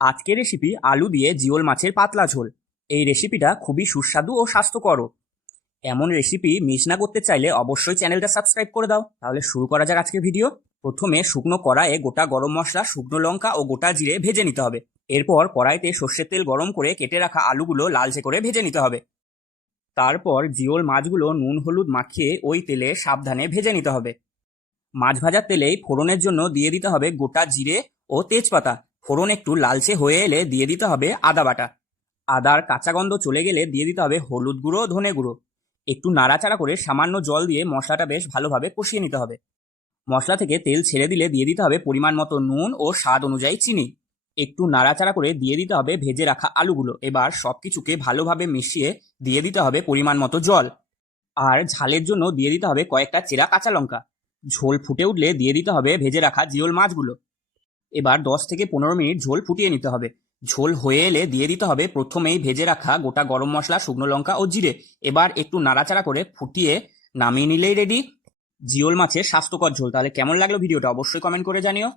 আজকের রেসিপি আলু দিয়ে জিওল মাছের পাতলা ঝোল। এই রেসিপিটা খুবই সুস্বাদু ও স্বাস্থ্যকর। এমন রেসিপি মিস না করতে চাইলে অবশ্যই চ্যানেলটা সাবস্ক্রাইব করে দাও। তাহলে শুরু করা যাক আজকের ভিডিও। প্রথমে শুকনো কড়াইয়ে গোটা গরম মশলা, শুকনো লঙ্কা ও গোটা জিরে ভেজে নিতে হবে। এরপর কড়াইতে সর্ষের তেল গরম করে কেটে রাখা আলুগুলো লালচে করে ভেজে নিতে হবে। তারপর জিওল মাছগুলো নুন হলুদ মাখিয়ে ওই তেলে সাবধানে ভেজে নিতে হবে। মাছ ভাজার তেলেই ফোড়নের জন্য দিয়ে দিতে হবে গোটা জিরে ও তেজপাতা। ফোড়ন একটু লালচে হয়ে এলে দিয়ে দিতে হবে আদা বাটা। আদার কাঁচা গন্ধ চলে গেলে দিয়ে দিতে হবে হলুদ গুঁড়ো, ধনে গুঁড়ো। একটু নাড়াচাড়া করে সামান্য জল দিয়ে মশলাটা বেশ ভালোভাবে কষিয়ে নিতে হবে। মশলা থেকে তেল ছেড়ে দিলে দিয়ে দিতে হবে পরিমাণ মতো নুন ও স্বাদ অনুযায়ী চিনি। একটু নাড়াচাড়া করে দিয়ে দিতে হবে ভেজে রাখা আলুগুলো। এবার সবকিছুকে ভালোভাবে মিশিয়ে দিয়ে দিতে হবে পরিমাণ মতো জল। আর ঝালের জন্য দিয়ে দিতে হবে কয়েকটা চেরা কাঁচা লঙ্কা। ঝোল ফুটে উঠলে দিয়ে দিতে হবে ভেজে রাখা জিওল মাছগুলো। এবার 10 থেকে 15 মিনিট ঝোল ফুটিয়ে নিতে হবে। ঝোল হয়ে এলে দিয়ে দিতে হবে প্রথমেই ভেজে রাখা গোটা গরম মশলা, শুকনো লঙ্কা ও জিরে। এবার একটু নাড়াচাড়া করে ফুটিয়ে নামিয়ে নিলেই রেডি জিওল মাছের স্বাস্থ্যকর ঝোল। তাহলে কেমন লাগলো ভিডিওটা অবশ্যই কমেন্ট করে জানিও।